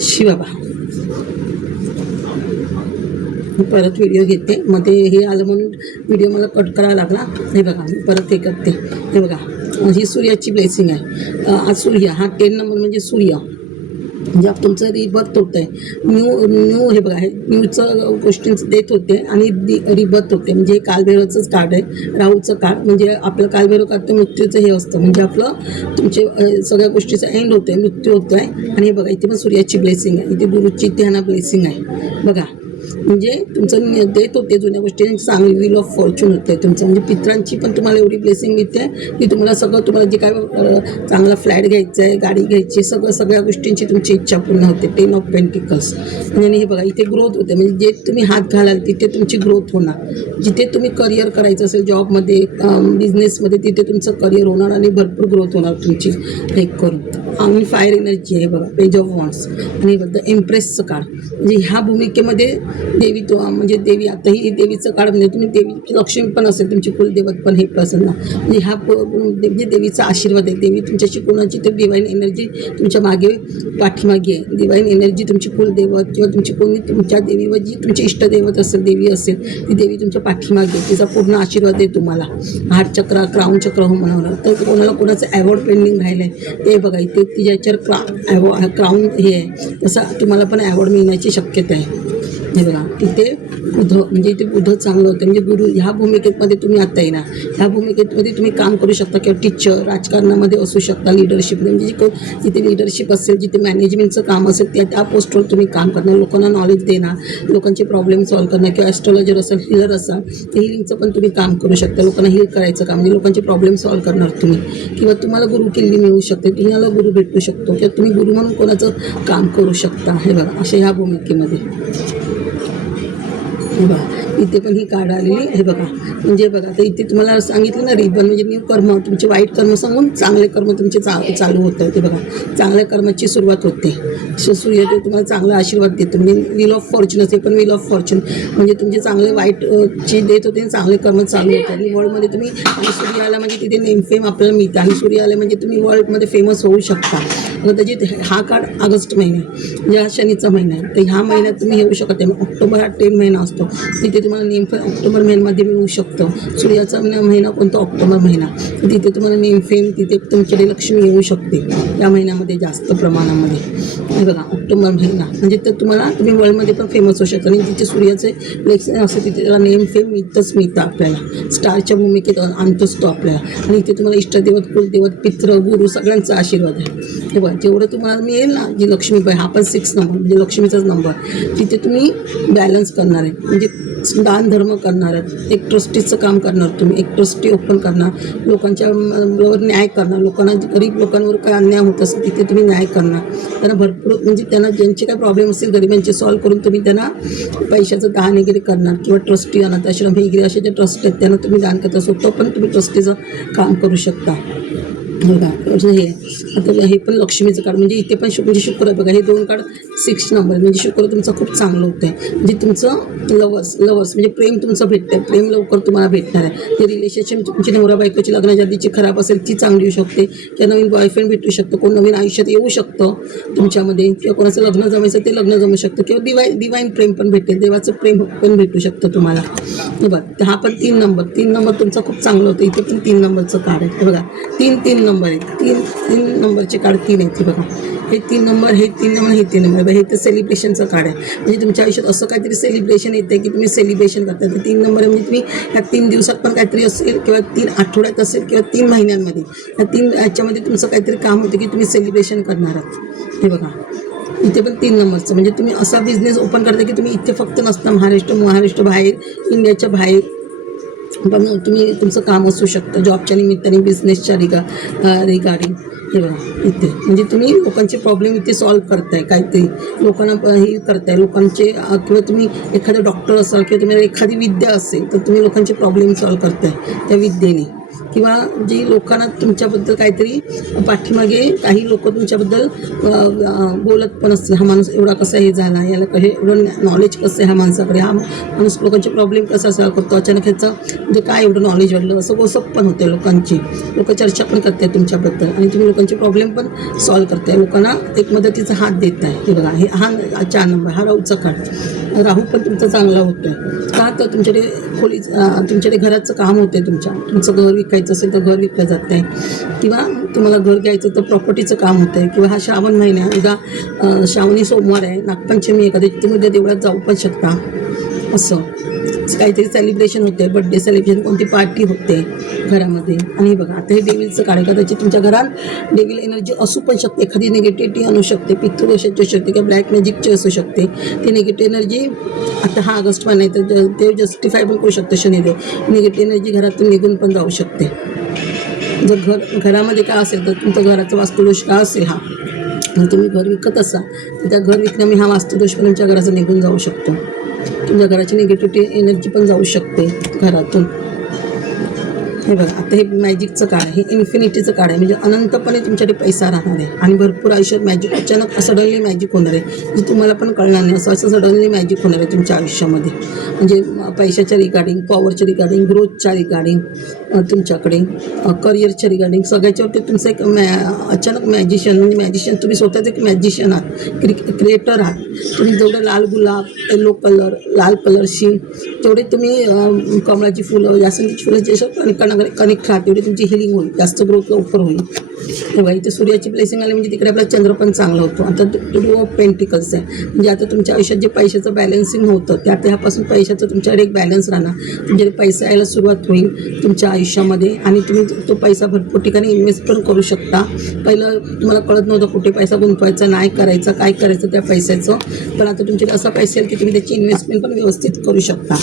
शिवाबा परत व्हिडिओ घेते, मध्ये हे आलं म्हणून व्हिडिओ मला कट करावा लागला. हे बघा मी परत हे करते. हे बघा ही सूर्याची ब्लेसिंग आहे. आज सूर्य हा 10 नंबर म्हणजे सूर्य, म्हणजे तुमचं रिबर्थ होतं आहे. न्यू हे बघा हे न्यूचं गोष्टींचं देत होते आणि रिबर्थ होते. म्हणजे हे कालभैरवचंच कार्ड आहे, राहूचं कार्ड. म्हणजे आपलं कालभैरव कार्ड तर मृत्यूचं हे असतं, म्हणजे आपलं तुमचे सगळ्या गोष्टीचं एंड होतं आहे, मृत्यू होतो आहे. आणि हे बघा इथे पण सूर्याची ब्लेसिंग आहे, इथे गुरुची इथे ह्यांना ब्लेसिंग आहे बघा. म्हणजे तुमचं देत होते जुन्या गोष्टी चांगली व्हील ऑफ फॉर्च्यून होतं आहे तुमचं. म्हणजे पित्रांची पण तुम्हाला एवढी ब्लेसिंग मिळते की तुम्हाला सगळं, तुम्हाला जे काय चांगला फ्लॅट घ्यायचं आहे, गाडी घ्यायची, सगळ्या गोष्टींची तुमची इच्छा पूर्ण होते. 10 ऑफ पेंटिकल्स. म्हणजे हे बघा इथे ग्रोथ होते, म्हणजे जे तुम्ही हात घालाल तिथे तुमची ग्रोथ होणार. जिथे तुम्ही करिअर करायचं असेल जॉबमध्ये, बिझनेसमध्ये, तिथे तुमचं करिअर होणार आणि भरपूर ग्रोथ होणार तुमची हे करून. आणि फायर एनर्जी आहे बघा, पेज ऑफ वॉन्ड्स. आणि बघा एम्प्रेसचं कार्ड. म्हणजे ह्या भूमिकेमध्ये देवी म्हणजे देवी, आता ही देवीचं कार्ड म्हणजे तुम्ही देवी लक्ष्मी पण असेल, तुमची कुलदेवत पण हे प्रसन्न. म्हणजे ह्या म्हणजे देवीचा आशीर्वाद आहे. देवी तुमच्याशी कोणाची तर डिवाईन एनर्जी तुमच्या मागे पाठीमागे आहे. डिवाईन एनर्जी तुमची कुलदेवत किंवा तुमची कोणी तुमच्या देवीवर जी तुमची इष्टदेवत असेल, देवी असेल, ती देवी तुमच्या पाठीमागे, तिचा पूर्ण आशीर्वाद आहे तुम्हाला. हार्ट चक्र, क्राऊन चक्र हो म्हणावं. तर कोणाचं ॲवॉर्ड पेंडिंग राहिलं आहे ते बघा इथे तिच्याच्यावर क्राऊन हे आहे, तसं तुम्हाला पण ॲवॉर्ड मिळण्याची शक्यता आहे. हे बघा इथे बुध, म्हणजे इथे बुध चांगलं होतं. म्हणजे गुरु ह्या भूमिकेमध्ये तुम्ही आता येणार, ह्या भूमिकेमध्ये तुम्ही काम करू शकता किंवा टीचर, राजकारणामध्ये असू शकता, लिडरशिप. म्हणजे जिथे लिडरशिप असेल, जिथे मॅनेजमेंटचं काम असेल त्या पोस्टवर तुम्ही काम करणार, लोकांना नॉलेज देणार, लोकांचे प्रॉब्लेम सॉल्व्ह करणार. किंवा ॲस्ट्रॉलॉजर असाल, हिलर असाल तर हिलिंगचं पण तुम्ही काम करू शकता. लोकांना हील करायचं काम, म्हणजे लोकांचे प्रॉब्लेम सॉल्व्ह करणार तुम्ही. किंवा तुम्हाला गुरु किल्ली मिळू शकते, तुम्हाला गुरु भेटू शकतो किंवा तुम्ही गुरु म्हणून कोणाचं काम करू शकता. हे बघा अशा ह्या भूमिकेमध्ये हे बघा इथे पण ही कार्ड आलेली आहे बघा. म्हणजे बघा तर इथे तुम्हाला सांगितलं ना, रिबन म्हणजे न्यू कर्म, तुमचे वाईट कर्म सांगून चांगले कर्म तुमचे चालू होतं. ते बघा चांगल्या कर्माची सुरुवात होते. सूर्यदेव तुम्हाला चांगला आशीर्वाद देतो. म्हणजे व्हील ऑफ फॉर्च्यून असे पण व्हील ऑफ फॉर्च्यून, म्हणजे तुमचे चांगले वाईट जे देत होते चांगले कर्म चालू होते. आणि वर्ल्डमध्ये तुम्ही, आणि सूर्य आला म्हणजे तिथे नेम फेम आपल्याला मिळतं. आणि सूर्य आला म्हणजे तुम्ही वर्ल्डमध्ये फेमस होऊ शकता. मग त्याची हा कार्ड ऑगस्ट महिना आहे, म्हणजे हा शनीचा महिना आहे. तर ह्या महिन्यात तुम्ही येऊ शकता. ऑक्टोबर हा 10 महिना असतो, तिथे तुम्हाला नेम फेम ऑक्टोबर महिन्यामध्ये मिळू शकतं. सूर्याचा महिना कोणता? ऑक्टोबर महिना. तिथे तुम्हाला नेम फेम, तिथे तुमच्याकडे लक्ष्मी येऊ शकते या महिन्यामध्ये जास्त प्रमाणामध्ये. हे बघा ऑक्टोबर महिना म्हणजे तर तुम्ही वर्ल्डमध्ये पण फेमस होऊ शकता. आणि जिथे सूर्याचे ब्लेसिंग असते तिथे त्याला नेम फेम मिळतं आपल्याला. स्टारच्या भूमिकेत अंत असतो आपल्याला. आणि इथे तुम्हाला इष्टदेवत, कुलदेवत, पित्र, गुरु सगळ्यांचा आशीर्वाद आहे. हे बघा जेवढं तुम्हाला मिळेल ना, जी लक्ष्मीबाई, हा पण 6 नंबर म्हणजे लक्ष्मीचाच नंबर. तिथे तुम्ही बॅलन्स करणार आहे, म्हणजे दान धर्म करणार आहेत, एक ट्रस्टीचं काम करणार तुम्ही, एक ट्रस्टी ओपन करणार, लोकांच्या बरोबर न्याय करणार. लोकांना, गरीब लोकांवर काय अन्याय होत असेल तिथे तुम्ही न्याय करणार. त्यांना भरपूर, म्हणजे त्यांना ज्यांचे काय प्रॉब्लेम असतील गरिबांचे सॉल्व्ह करून तुम्ही त्यांना पैशाचं दान वगैरे करणार. किंवा ट्रस्टी, अनाथाश्रम वगैरे असे जे ट्रस्ट आहेत त्यांना तुम्ही दान करत असो, तो पण तुम्ही ट्रस्टीचं काम करू शकता. बघा हे आता हे पण लक्ष्मीचं कार्ड. म्हणजे इथे पण म्हणजे शुक्र आहे बघा, हे 2 कार्ड 6 नंबर. म्हणजे शुक्र तुमचं खूप चांगलं होतं आहे. म्हणजे तुमचं लवर्स म्हणजे प्रेम तुमचं भेटतं आहे, प्रेम लवकर तुम्हाला भेटणार आहे. ते रिलेशनशिप तुमची नवरा बायकोची लग्नाच्या आधीची खराब असेल ती चांगली होऊ शकते, किंवा नवीन बॉयफ्रेंड भेटू शकतो, कोण नवीन आयुष्यात येऊ शकतं तुमच्यामध्ये, किंवा कोणाचं लग्न जमायचं ते लग्न जमू शकतं, किंवा डिवाईन प्रेम पण भेटेल, देवाचं प्रेम पण भेटू शकतं तुम्हाला. बघा हा पण 3 नंबर तुमचा खूप चांगलं होतं. इथे पण 3 नंबरचं कार्ड आहे. बघा 3 नंबर आहेत, 3 नंबरचे कार्ड 3 आहेत. बघा हे 3 नंबर, हे 3 नंबर, हे 3 नंबर. हे तर सेलिब्रेशनचं कार्ड आहे. म्हणजे तुमच्या आयुष्यात असं काहीतरी सेलिब्रेशन येतं की तुम्ही सेलिब्रेशन करता. तर 3 नंबर म्हणजे तुम्ही ह्या 3 दिवसात पण काहीतरी असेल, किंवा 3 आठवड्यात असेल, किंवा 3 महिन्यांमध्ये, या 3 याच्यामध्ये तुमचं काहीतरी काम होतं की तुम्ही सेलिब्रेशन करणार आहात. हे बघा इथे पण 3 नंबरचं. म्हणजे तुम्ही असा बिझनेस ओपन करता की तुम्ही इथे फक्त नसता, महाराष्ट्र बाहेर, इंडियाच्या बाहेर पण तुम्ही तुमचं काम असू शकतं जॉबच्या निमित्ताने, बिझनेसच्या रिगार्डिंग. हे बघा इथे म्हणजे तुम्ही लोकांचे प्रॉब्लेम इथे सॉल्व्ह करताय, काहीतरी लोकांना हे करताय लोकांचे, किंवा तुम्ही एखादं डॉक्टर असाल, किंवा तुम्हाला एखादी विद्या असेल तर तुम्ही लोकांचे प्रॉब्लेम सॉल्व्ह करताय त्या विद्येने. किंवा जी लोकांना तुमच्याबद्दल काहीतरी पाठीमागे काही लोक तुमच्याबद्दल बोलत पण असतील, हा माणूस एवढा कसा हे झाला, याला एवढं नॉलेज कसं आहे ह्या माणसाकडे, हा माणूस लोकांचे प्रॉब्लेम कसा सॉल्व करतो, अचानक ह्याचं म्हणजे काय एवढं नॉलेज वाढलं, असं गोसप पण होते लोकांची, लोक चर्चा पण करतात तुमच्याबद्दल आणि तुम्ही लोकांचे प्रॉब्लेम पण सॉल्व करताय, लोकांना एक मदतीचा हात देत आहे. हे बघा, हे हा 4 नंबर, हा राहूचा कार्ड. राहू पण तुमचा चांगला होतो आहे का, तर तुमच्याकडे तुमच्याकडे घराचं काम होतं आहे, तुमचं घर विकायचं असेल तर घर विकलं जातं आहे, किंवा तुम्हाला घर घ्यायचं तर प्रॉपर्टीचं काम होतं आहे, किंवा हा श्रावण महिना उद्या श्रावणी सोमवार आहे, नागपंचमी आहे, कदाचित तुम्ही उद्या देवळात जाऊ पण शकता. असं काहीतरी सेलिब्रेशन होते, बड्डे सेलिब्रेशन, कोणती पार्टी होते घरामध्ये. आणि बघा, आता हे डेव्हिलचं काढ, कदाचित तुमच्या घरात डेव्हिल एनर्जी असू पण शकते, एखादी निगेटिव्हिटी आणू शकते, पितृदोषाची असू शकते किंवा ब्लॅक मॅजिकची असू शकते. ती निगेटिव्ह एनर्जी आता हा ऑगस्ट महिना आहे तर ते जस्टिफाय पण करू शकतं शनिदेव. निगेटिव्ह एनर्जी घरातून निघून पण जाऊ शकते. जर घरामध्ये काय असेल तर तुमचं घराचा वास्तुदोष काय असेल, हा तुम्ही घर विकत असाल तर त्या घर विकण्यामुळे हा वास्तुदोष पण तुमच्या घराचा निघून जाऊ शकतो. तुमच्या घराची निगेटिव्हिटी एनर्जी पण जाऊ शकते घरातून. हे बघा, आता हे मॅजिकचं कार्ड आहे, हे इन्फिनिटीचं कार्ड आहे, म्हणजे अनंतपणे तुमच्याकडे पैसा राहणार आहे आणि भरपूर आयुष्यात मॅजिक, अचानक सडनली मॅजिक होणार आहे, जे तुम्हाला पण कळणार नाही, असं सडनली मॅजिक होणार आहे तुमच्या आयुष्यामध्ये. म्हणजे पैशाच्या रिगार्डिंग, पॉवरच्या रिगार्डिंग, ग्रोथच्या रिगार्डिंग, तुमच्याकडे करिअरच्या रिगार्डिंग, सगळ्याच्यावरती तुमचं एक अचानक मॅजिशियन, म्हणजे मॅजिशियन तुम्ही स्वतःच एक मॅजिशियन आहात, क्रिएटर आहात. तुम्ही जेवढं लाल गुलाब, येलो कलर, लाल कलरशी जेवढे तुम्ही कमळाची फुलं, जास्वंदीची फुलं जे कनेक्ट राहते तेवढी तुमची हिलिंग होईल, जास्त ग्रोथ लवकर होईल. तेव्हा इथे सूर्याची ब्लेसिंग आली म्हणजे तिकडे आपला चंद्र पण चांगला होतो. आता टू ऑफ पेंटिकल्स आहे, म्हणजे आता तुमच्या आयुष्यात जे पैशाचं बॅलन्सिंग होतं त्या ह्यापासून पैशाचं तुमच्याकडे एक बॅलन्स राहणार, म्हणजे पैसा यायला सुरुवात होईल तुमच्या आयुष्यामध्ये आणि तुम्ही तो पैसा भरपूर ठिकाणी इन्व्हेस्ट पण करू शकता. पहिलं तुम्हाला कळत नव्हतं कुठे पैसा गुंतवायचा, नाही करायचा, काय करायचं त्या पैशाचं, पण आता तुमच्याकडे असा पैसा येईल की तुम्ही त्याची इन्व्हेस्टमेंट पण व्यवस्थित करू शकता.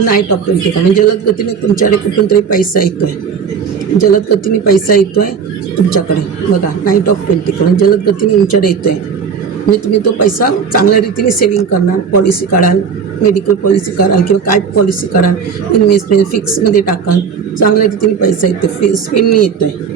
नाईट ऑफ पेंटिकल म्हणजे जलद गतीने तुमच्याकडे कुठून तरी पैसा येतो आहे, जलद गतीने पैसा येतो आहे तुमच्याकडे. बघा, नाईट ऑफ पेंटिकल जलद गतीने तुमच्याकडे येतो आहे, म्हणजे तुम्ही तो पैसा चांगल्या रीतीने सेव्हिंग करणार, पॉलिसी काढाल, मेडिकल पॉलिसी कराल किंवा काय पॉलिसी कराल, इन्व्हेस्टमेंट फिक्समध्ये टाकाल, चांगल्या रीतीने पैसा येतो, स्पेंडनी येतो आहे.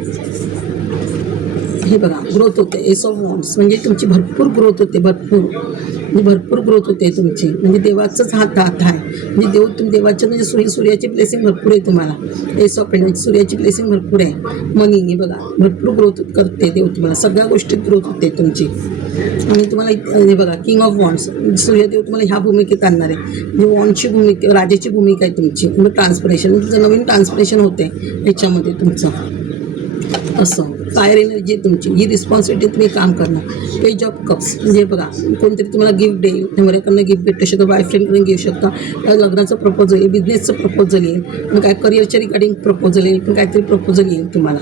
हे बघा, ग्रोथ होते, एस ऑफ वॉन्ड्स म्हणजे तुमची भरपूर ग्रोथ होते, भरपूर ग्रोथ होते तुमची, म्हणजे देवाचाच हात आहे, म्हणजे देवाच्या म्हणजे सूर्याची ब्लेसिंग भरपूर आहे तुम्हाला. एस ऑफ पेंटिकल्स सूर्याची ब्लेसिंग भरपूर आहे. मनी, हे बघा, भरपूर ग्रोथ करते देव तुम्हाला, सगळ्या गोष्टीत ग्रोथ होते तुमची. आणि तुम्हाला हे बघा, किंग ऑफ वॉन्ड्स, सूर्यदेव तुम्हाला ह्या भूमिकेत आणणार आहे, म्हणजे वॉन्डची भूमिका, राजाची भूमिका आहे तुमची. मग ट्रान्सपरेशन, तुमचं नवीन ट्रान्सपरेशन होते ह्याच्यामध्ये तुमचं. असं फायर एनर्जी तुमची, ही रिस्पॉन्सिबिलिटी तुम्ही काम करणार. पेज ऑफ कप्स म्हणजे बघा, कोणतरी तुम्हाला गिफ्ट देईल, नवऱ्याकडनं गिफ्ट भेटू शकतं, बॉयफ्रेंडकडून घेऊ शकता, लग्नाचं प्रपोजल येईल, बिझनेसचं प्रपोजल येईल, पण काय करिअरच्या रिगार्डिंग प्रपोजल येईल, पण काहीतरी प्रपोजल येईल तुम्हाला.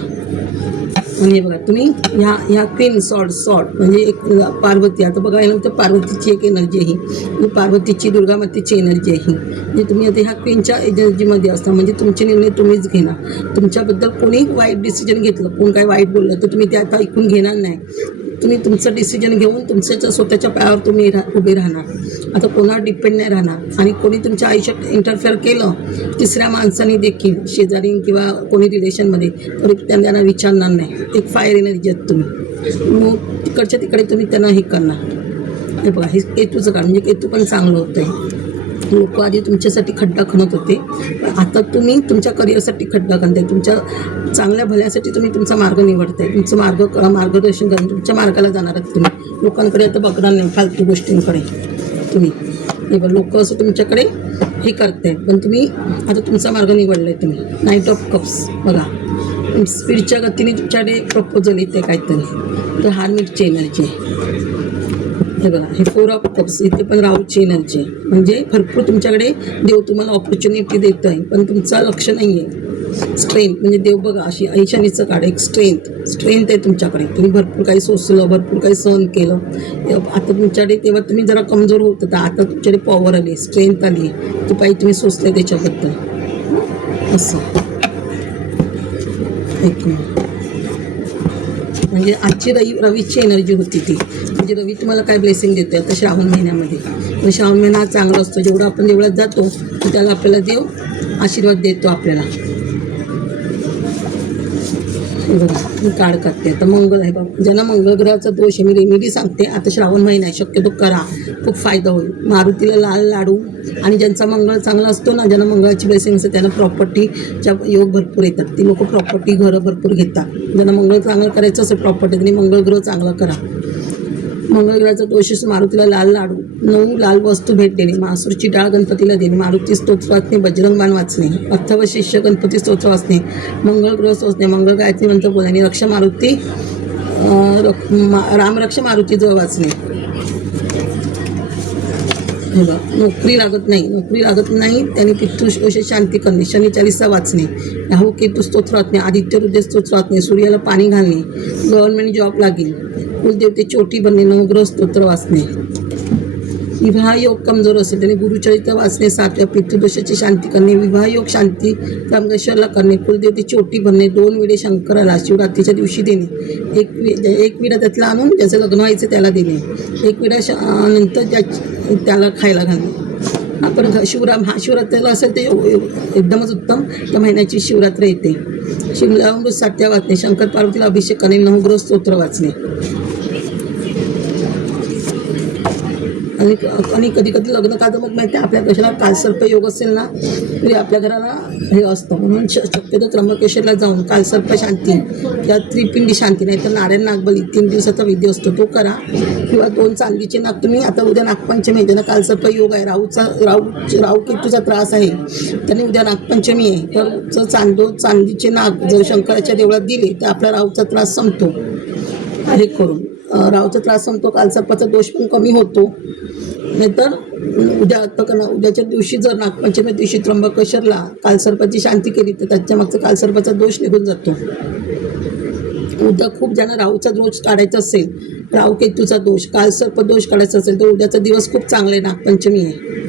आणि हे बघा, तुम्ही ह्या क्वीन सॉर्ड म्हणजे एक पार्वती, आता बघा यानंतर पार्वतीची एक एनर्जी आहे, ही पार्वतीची, दुर्गा मातेची एनर्जी आहे, म्हणजे तुम्ही आता ह्या क्वीनच्या एनर्जीमध्ये असता, म्हणजे तुमचे निर्णय तुम्हीच घेणार. तुमच्याबद्दल कोणी वाईट डिसिजन घेतलं, कोण काय वाईट बोललं तर तुम्ही ते आता ऐकून घेणार नाही, तुम्ही तुमचं डिसिजन घेऊन तुमच्या स्वतःच्या पायावर तुम्ही उभे राहणार. आता कोणावर डिपेंड नाही राहणार. आणि कोणी तुमच्या आयुष्यात इंटरफेअर केलं, तिसऱ्या माणसाने देखील, शेजारी किंवा कोणी रिलेशनमध्ये, तरी त्यांना विचारणार नाही. एक फायर एनर्जी आहेत तुम्ही, मग तिकडच्या तिकडे तुम्ही त्यांना हे करणार. हे बघा, हे केतूचं काळ म्हणजे केतू पण चांगलं होतं आहे. लोक आधी तुमच्यासाठी खड्डा खणत होते, पण आता तुम्ही तुमच्या करिअरसाठी खड्डा खणताय, तुमच्या चांगल्या भल्यासाठी तुम्ही तुमचा मार्ग निवडताय, तुमचं मार्गदर्शन करून तुमच्या मार्गाला जाणार आहात तुम्ही. लोकांकडे आता बघणार नाही फालतू गोष्टींकडे तुम्ही. हे बघा, लोक असं तुमच्याकडे हे करताय, पण तुम्ही आता तुमचा मार्ग निवडला आहे तुम्ही. नाईट ऑफ कप्स बघा, स्पीडच्या गतीने तुमच्याकडे प्रपोजल येते काहीतरी, तर हार्मिटची एनर्जी आहे. हे बघा, हे 4 ऑफ कप्स, इथे पण राहूची एनर्जी आहे, म्हणजे भरपूर तुमच्याकडे देव तुम्हाला ऑपॉर्च्युनिटी देतो आहे, पण तुमचं लक्ष नाही आहे. स्ट्रेंथ म्हणजे देव बघा, अशी ऐशानीचं काढ, एक स्ट्रेंथ आहे तुमच्याकडे, तुम्ही भरपूर काही सोसलं, भरपूर काही सहन केलं. आता तुमच्याकडे तेव्हा तुम्ही जरा कमजोर होत होता, आता तुमच्याकडे पॉवर आली, स्ट्रेंथ आली, ते पाहिजे तुम्ही सोसले त्याच्याबद्दल. असं एक म्हणजे आजची रवीची एनर्जी होती ती, म्हणजे रवी तुम्हाला काय ब्लेसिंग देते आता श्रावण महिन्यामध्ये. म्हणजे श्रावण महिना हा चांगला असतो, जेवढं आपण देवळात जातो त्याला आपल्याला देव आशीर्वाद देतो आपल्याला. हे बघा मी काढ करते. आता मंगळ आहे बाबा, ज्यांना मंगळ ग्रहाचा दोष आहे मी रेमेडी सांगते. आता श्रावण महिना आहे, शक्यतो करा, खूप फायदा होईल. मारुतीला लाल लाडू, आणि ज्यांचा मंगळ चांगला असतो ना, ज्यांना मंगळाची ब्लेसिंग असते त्यांना प्रॉपर्टीच्या योग भरपूर येतात. ती लोक प्रॉपर्टी घरं भरपूर घेतात. ज्यांना मंगळ चांगलं करायचं असेल प्रॉपर्टी, त्यांनी मंगळ ग्रह चांगला करा. मंगळ ग्रहाचा दोष आहे मारुतीला लाल लाडू, 9 लाल वस्तू भेट देणे, मासूरची डाळ गणपतीला देणे, मारुती स्तोत्र वाचणे, बजरंग बाण वाचणे, अथर्व शिष्य गणपती स्तोत्र वाचणे, मंगळ ग्रह सोचणे, मंगळ गायत्री मंत्र बोलणे, रक्ष मारुती रामरक्ष मारुतीजवळ वाचणे. हे बघ, नोकरी लागत नाही त्यांनी पितृदोष शांती करणे, शनी चालीसा वाचणे, राहू केतू स्तोत्र वाचणे, आदित्य हृदय स्तोत्र वाचणे, सूर्याला पाणी घालणे, गव्हर्नमेंट जॉब लागेल, कुलदेवतेची ओटी बनणे, नवग्रह स्तोत्र वाचणे. विवाह योग कमजोर असेल त्याने गुरुचरित्र वाचणे, 7व्या पितृदोषाची शांती करणे, विवाह योग शांती त्र्यंबकेश्वरला करणे, कुलदेवतेची ओटी बनणे, 2 विडे शंकराला शिवरात्रीच्या दिवशी देणे, एक विडा त्यातला आणून ज्याचं लग्न व्हायचं त्याला देणे, एक विडा नंतर त्याला खायला घालणे. आपण महाशिवरात्रीला असेल ते एकदमच उत्तम. त्या महिन्याची शिवरात्र येते. शिमलामृत 7 वाचणे, शंकर पार्वतीला अभिषेक करणे, नवग्रह स्तोत्र वाचणे. आणि कधी कधी लग्न का जमत माहिती आहे, आपल्या कशाला कालसर्प योग असेल ना तरी आपल्या घराला हे असतं. म्हणून शक्यतो त्र्यंबकेश्वरला जाऊन कालसर्प शांती किंवा त्रिपिंडी शांती, नाही तर नारायण नागबली 3 दिवसाचा विधी असतो तो करा. किंवा 2 चांदीचे नाग तुम्ही, आता उद्या नागपंचमी आहे, ज्यांना कालसर्प योग आहे, राहू केतूचा त्रास आहे, त्यांनी उद्या नागपंचमी आहे, तर चांदीचे नाग जर शंकराच्या देवळात दिले तर आपला राहूचा त्रास संपतो. हे करून राहूचा त्रास संपतो, कालसर्पाचा दोष पण कमी होतो. नाहीतर उद्याच्या दिवशी जर नागपंचमी दिवशी त्र्यंबकेश्वरला कालसर्पाची शांती केली तर त्याच्या मागचा कालसर्पाचा दोष निघून जातो. उद्या खूप ज्यांना राहूचा दोष काढायचा असेल, राहू केतूचा दोष, कालसर्प दोष काढायचा असेल तर उद्याचा दिवस खूप चांगला आहे, नागपंचमी आहे.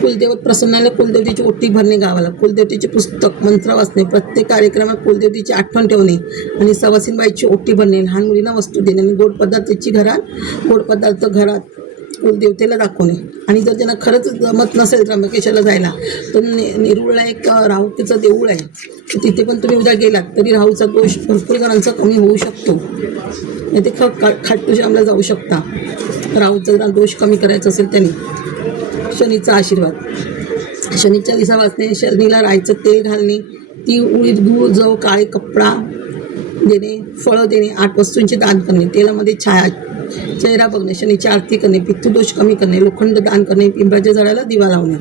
कुलदेवत प्रसन्नाला कुलदेवतेची ओटी भरणे गावाला, कुलदेवतेचे पुस्तक मंत्र वाचणे, प्रत्येक कार्यक्रमात कुलदेवतेची आठवण ठेवणे आणि सवासीनबाईची ओटी भरणे, लहान मुलींना वस्तू देणे आणि गोड पदार्थ घरात कुलदेवतेला दाखवणे. आणि जर ज्यांना खरंच जमत नसेल त्र्यंबकेश्वरला जायला तर नेरूळला एक राहूचं देऊळ आहे, तर तिथे पण तुम्ही उद्या गेलात तरी राहूचा दोष भरपूर जणांचा कमी होऊ शकतो. नाही ते खाटू श्यामला जाऊ शकता. राहूचा जरा दोष कमी करायचा असेल त्यांनी. शनीचा आशीर्वाद, शनी चालीसा वाचणे, शनीला राईचं तेल घालणे, 3 उडीद गूळ जव काळे कपडा देणे, फळं देणे, 8 वस्तूंचे दान करणे, तेलामध्ये चेहरा बघणे, शनीची आरती करणे, पितृदोष कमी करणे, लोखंड दान करणे, पिंपळाच्या झाडाला दिवा लावणे.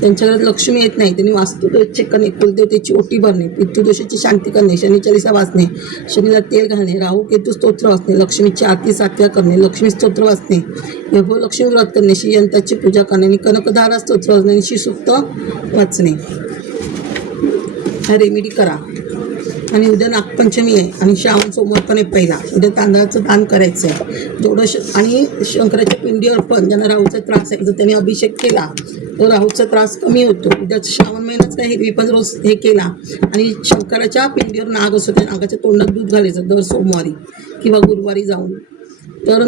त्यांच्या घरात लक्ष्मी येत नाही त्यांनी वास्तुदोष चेक करणे, कुलदेवतेची ओटी भरणे, पितृदोषाची शांती करणे, शनी चालीसा वाचणे, शनीला तेल घालणे, राहू केतू स्तोत्र वाचणे, लक्ष्मीची आरती 7व्या करणे, लक्ष्मी स्तोत्र वाचणे, वैभव लक्ष्मी व्रत करणे, श्रीयंताची पूजा करणे आणि कनकधारा स्तोत्र वाचणे आणि श्रीसूक्त वाचणे. हा रेमेडी करा. आणि उद्या नागपंचमी आहे आणि श्रावण सोमवार पण आहे पहिला. उद्या तांदळाचं दान करायचं आहे जेवढं आणि शंकराच्या पिंडीवर पण ज्यांना राहूचा त्रास आहे जर त्यांनी अभिषेक केला तर राहूचा त्रास कमी होतो. उद्या श्रावण महिन्याच काय हिरवी पण रोज हे केला आणि शंकराच्या पिंडीवर नाग असतो त्या नागाच्या तोंडात दूध घालायचं दर सोमवारी किंवा गुरुवारी जाऊन, तर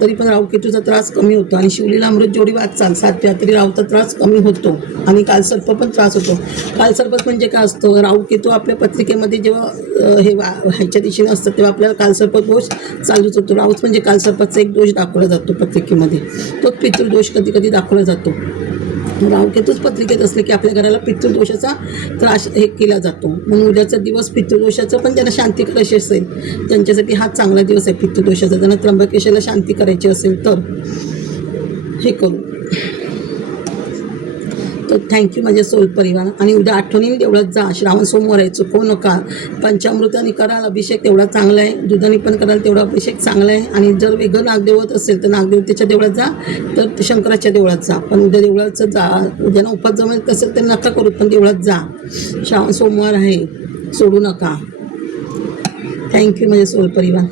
तरी पण राहूकेतूचा त्रास कमी होतो. आणि शिवलीला अमृत जेवढी वाचाल 7व्या तरी राहूचा त्रास कमी होतो. आणि कालसर्प पण त्रास होतो. कालसर्प म्हणजे काय असतं, राहूकेतू आपल्या पत्रिकेमध्ये जेव्हा हे ह्याच्या दिशेने असतं तेव्हा आपल्याला कालसर्प दोष चालूच होतो. राहूच म्हणजे कालसर्पाचा एक दोष दाखवला जातो पत्रिकेमध्ये, तोच पितृदोष कधी कधी दाखवला जातो. राहूकेतूच पत्रिकेत असले की आपल्या घराला पितृदोषाचा त्रास हे केला जातो. म्हणून उद्याचा दिवस पितृदोषाचं पण ज्यांना शांती करायची असेल त्यांच्यासाठी हा चांगला दिवस आहे पितृदोषाचा. ज्यांना त्र्यंबकेश्वरला शांती करायची असेल तर हे करू. तर थँक्यू माझ्या सोल परिवार. आणि उद्या आठवणीने देवळात जा, श्रावण सोमवार आहे, चुकवू नका. पंचामृताने कराल अभिषेक तेवढा चांगला आहे, दुधाने पण कराल तेवढा अभिषेक चांगला आहे. आणि जर वेगळं नागदेवत असेल तर नागदेवतेच्या देवळात जा, तर शंकराच्या देवळात जा. पण उद्या देवळाचं जा, ज्यांना उपास जमत असेल तर नका करू पण देवळात जा. श्रावण सोमवार आहे, सोडू नका. थँक्यू माझ्या सोल परिवार.